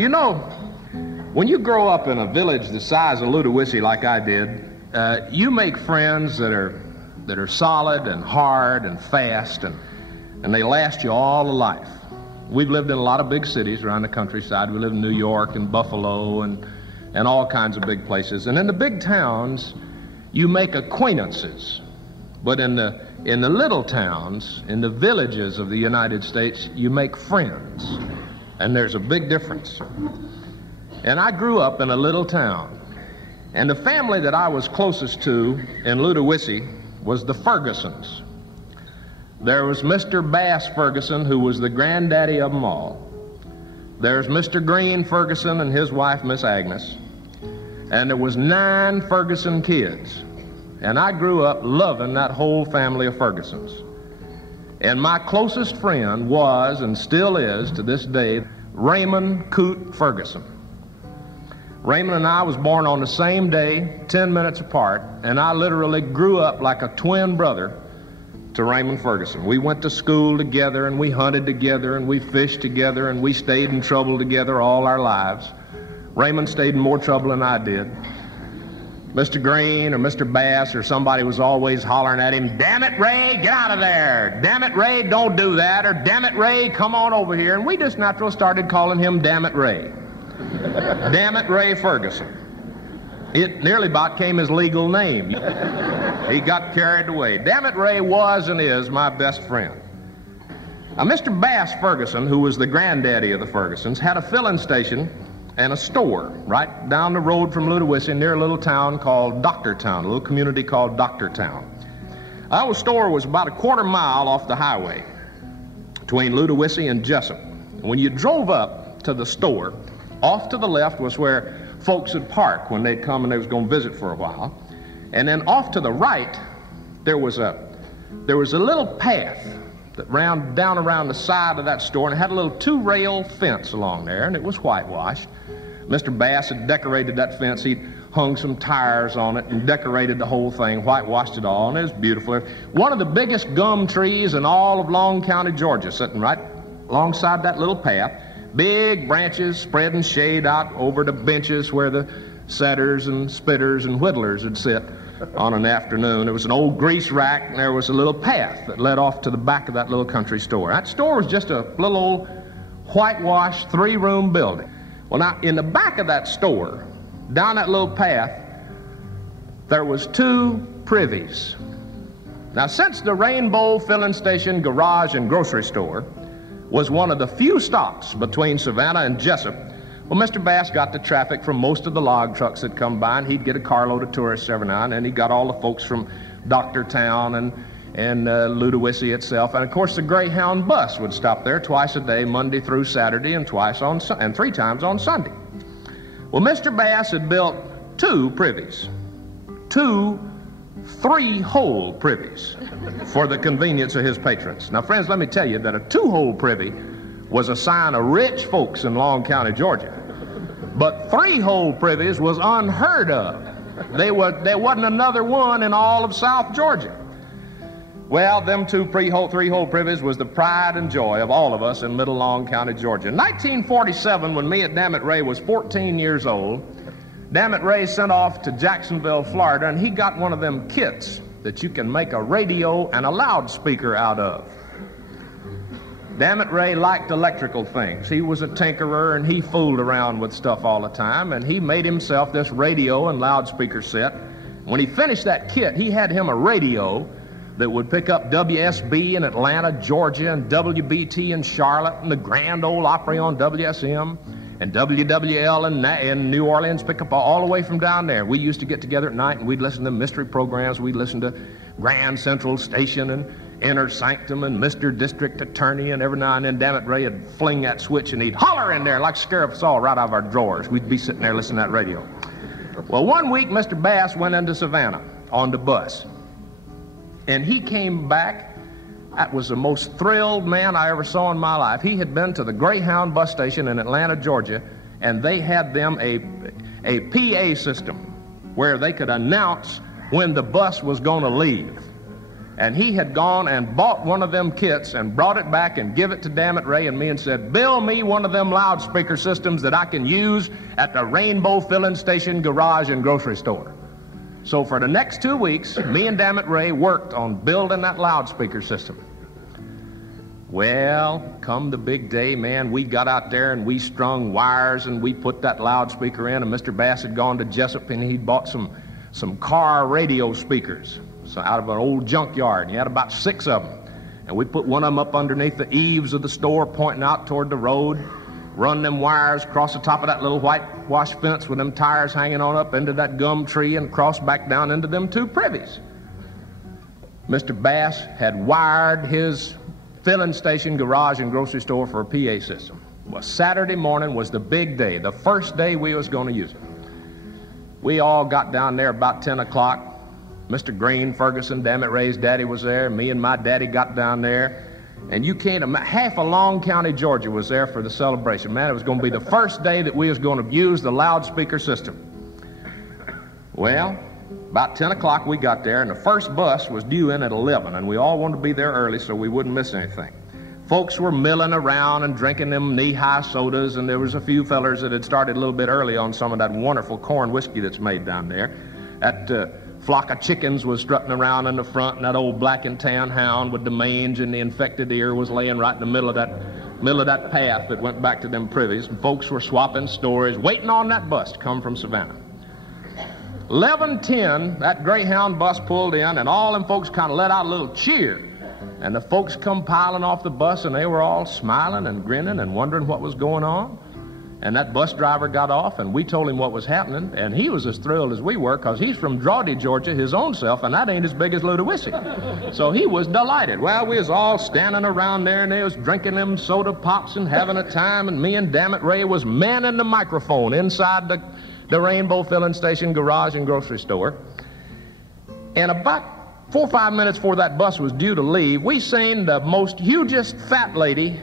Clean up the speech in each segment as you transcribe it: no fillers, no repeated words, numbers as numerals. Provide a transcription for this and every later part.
You know, when you grow up in a village the size of Ludowici like I did, you make friends that are solid and hard and fast, and they last you all a life. We've lived in a lot of big cities around the countryside. We lived in New York and Buffalo and all kinds of big places. And in the big towns, you make acquaintances. But in the little towns, in the villages of the United States, you make friends. And there's a big difference. And I grew up in a little town. And the family that I was closest to in Ludowici was the Fergusons. There was Mr. Bass Ferguson, who was the granddaddy of them all. There's Mr. Green Ferguson and his wife, Miss Agnes. And there was 9 Ferguson kids. And I grew up loving that whole family of Fergusons. And my closest friend was, and still is to this day, Raymond Coote Ferguson. Raymond and I was born on the same day, 10 minutes apart, and I literally grew up like a twin brother to Raymond Ferguson. We went to school together, and we hunted together, and we fished together, and we stayed in trouble together all our lives. Raymond stayed in more trouble than I did. Mr. Green or Mr. Bass or somebody was always hollering at him, "Damn it, Ray, get out of there. Damn it, Ray, don't do that." Or, "Damn it, Ray, come on over here." And we just naturally started calling him Damn it, Ray. Damn it, Ray Ferguson. It nearly about became his legal name. He got carried away. Damn it, Ray was and is my best friend. Now, Mr. Bass Ferguson, who was the granddaddy of the Fergusons, had a filling station and a store right down the road from Ludowici near a little town called Doctortown, a little community called Doctortown. Our store was about a quarter mile off the highway between Ludowici and Jessup. When you drove up to the store, off to the left was where folks would park when they'd come and they was going to visit for a while. And then off to the right, there was a little path that ran down around the side of that store, and it had a little 2-rail fence along there, and it was whitewashed. Mr. Bass had decorated that fence. He'd hung some tires on it and decorated the whole thing, whitewashed it all, and it was beautiful. One of the biggest gum trees in all of Long County, Georgia, sitting right alongside that little path. Big branches spreading shade out over the benches where the setters and spitters and whittlers would sit on an afternoon. There was an old grease rack, and there was a little path that led off to the back of that little country store. That store was just a little old whitewashed 3-room building. Well, now, in the back of that store, down that little path, there was 2 privies. Now, since the Rainbow Filling Station, Garage, and Grocery Store was one of the few stops between Savannah and Jessup, well, Mr. Bass got the traffic from most of the log trucks that come by, and he'd get a carload of tourists every now and then. He got all the folks from Doctortown and Ludowici itself. And, of course, the Greyhound bus would stop there twice a day, Monday through Saturday, and 3 times on Sunday. Well, Mr. Bass had built 2 privies, 2 3-hole privies for the convenience of his patrons. Now, friends, let me tell you that a 2-hole privy was a sign of rich folks in Long County, Georgia. But 3-hole privies was unheard of. There wasn't another one in all of South Georgia. Well, them 2 3-hole privies was the pride and joy of all of us in Middle Long County, Georgia. In 1947, when me and Dammit Ray was 14 years old, Dammit Ray sent off to Jacksonville, Florida, and he got one of them kits that you can make a radio and a loudspeaker out of. Dammit Ray liked electrical things. He was a tinkerer, and he fooled around with stuff all the time, and he made himself this radio and loudspeaker set. When he finished that kit, he had him a radio that would pick up WSB in Atlanta, Georgia, and WBT in Charlotte, and the Grand Ole Opry on WSM, and WWL in New Orleans, pick up all the way from down there. We used to get together at night, and we'd listen to mystery programs. We'd listen to Grand Central Station and Inner Sanctum and Mr. District Attorney, and every now and then Dammit Ray would fling that switch, and he'd holler in there like scare us all right out of our drawers. We'd be sitting there listening to that radio. Well, one week, Mr. Bass went into Savannah on the bus. And he came back. That was the most thrilled man I ever saw in my life. He had been to the Greyhound bus station in Atlanta, Georgia, and they had them a PA system where they could announce when the bus was going to leave. And he had gone and bought one of them kits and brought it back and give it to Dammit Ray and me and said, build me one of them loudspeaker systems that I can use at the Rainbow Filling Station garage and grocery store. So for the next 2 weeks, me and Dammit Ray worked on building that loudspeaker system. Well, come the big day, man, we got out there and we strung wires and we put that loudspeaker in, and Mr. Bass had gone to Jessup and he'd bought some car radio speakers out of an old junkyard, and he had about 6 of them. And we put one of them up underneath the eaves of the store pointing out toward the road, run them wires across the top of that little whitewash fence with them tires hanging on up into that gum tree and cross back down into them 2 privies. Mr. Bass had wired his filling station garage and grocery store for a PA system. Well, Saturday morning was the big day, the first day we was going to use it. We all got down there about 10 o'clock. Mr. Green, Ferguson, Dammit Ray's daddy was there. Me and my daddy got down there. And you can't imagine, half of Long County, Georgia was there for the celebration. Man, it was going to be the first day that we was going to use the loudspeaker system. Well, about 10 o'clock we got there, and the first bus was due in at 11, and we all wanted to be there early so we wouldn't miss anything. Folks were milling around and drinking them knee-high sodas, and there was a few fellers that had started a little bit early on some of that wonderful corn whiskey that's made down there. That flock of chickens was strutting around in the front, and that old black and tan hound with the mange and the infected ear was laying right in the middle of that path that went back to them privies, and folks were swapping stories, waiting on that bus to come from Savannah. 11:10, that Greyhound bus pulled in, and all them folks kind of let out a little cheer. And the folks come piling off the bus, and they were all smiling and grinning and wondering what was going on. And that bus driver got off, and we told him what was happening, and he was as thrilled as we were, because he's from Drawdy, Georgia, his own self, and that ain't as big as Ludowici. So he was delighted. Well, we was all standing around there, and they was drinking them soda pops and having a time, and me and Dammit Ray was manning the microphone inside the Rainbow Filling Station garage and grocery store. And about 4 or 5 minutes before that bus was due to leave, we seen the most hugest fat lady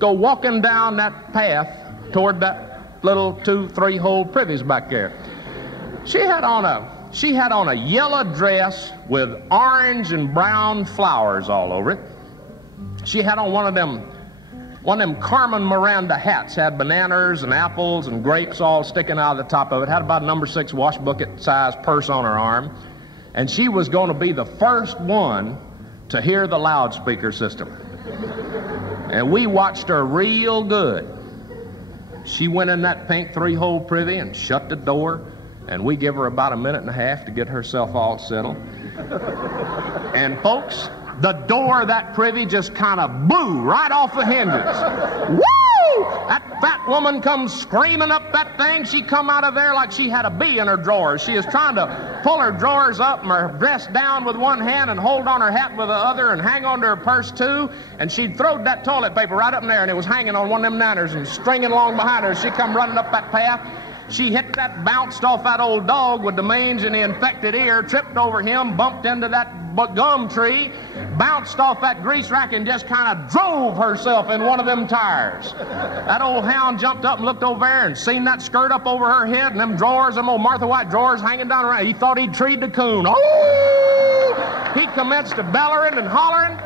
go walking down that path toward that little 2-3 hole privies back there. She had on a yellow dress with orange and brown flowers all over it. She had on one of them Carmen Miranda hats, had bananas and apples and grapes all sticking out of the top of it, had about a number 6 wash bucket size purse on her arm, and she was going to be the first one to hear the loudspeaker system. And we watched her real good. She went in that pink 3-hole privy and shut the door, and we give her about a minute and a half to get herself all settled. And folks, the door of that privy just kind of blew right off the hinges. Woo! That fat woman comes screaming up that thing. She come out of there like she had a bee in her drawers. She is trying to pull her drawers up and her dress down with one hand and hold on her hat with the other and hang on to her purse too. And she'd throwed that toilet paper right up in there, and it was hanging on one of them nanners and stringing along behind her. She come running up that path. She hit that, bounced off that old dog with the mange and the infected ear, tripped over him, bumped into that gum tree, bounced off that grease rack, and just kind of drove herself in one of them tires. That old hound jumped up and looked over there and seen that skirt up over her head and them drawers, them old Martha White drawers hanging down around. He thought he'd treed the coon. Oh! He commenced to bellering and hollering.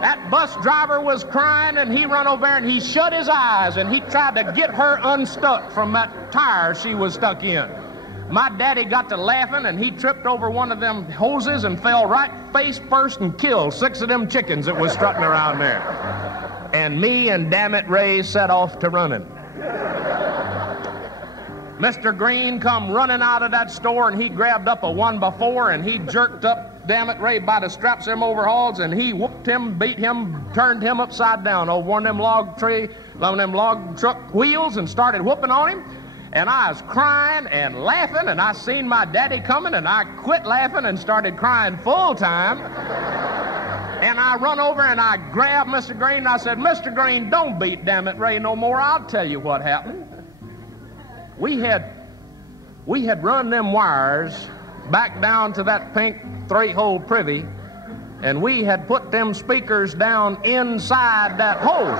That bus driver was crying, and he run over there and he shut his eyes and he tried to get her unstuck from that tire she was stuck in. My daddy got to laughing, and he tripped over one of them hoses and fell right face first and killed 6 of them chickens that was strutting around there. And me and Dammit Ray set off to running. Mr. Green come running out of that store, and he grabbed up a 1x4 and he jerked up Dammit Ray by the straps of them overhauls, and he whooped him, beat him, turned him upside down over one of them log truck wheels and started whooping on him. And I was crying and laughing, and I seen my daddy coming, and I quit laughing and started crying full time. And I run over and I grabbed Mr. Green, and I said, "Mr. Green, don't beat Dammit Ray no more. I'll tell you what happened. We had run them wires back down to that pink 3-hole privy, and we had put them speakers down inside that hole.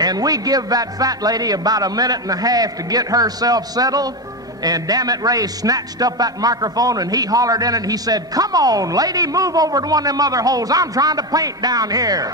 And we give that fat lady about a minute and a half to get herself settled, And Dammit Ray snatched up that microphone and he hollered in it and he said, "Come on, lady, move over to one of them other holes. I'm trying to paint down here."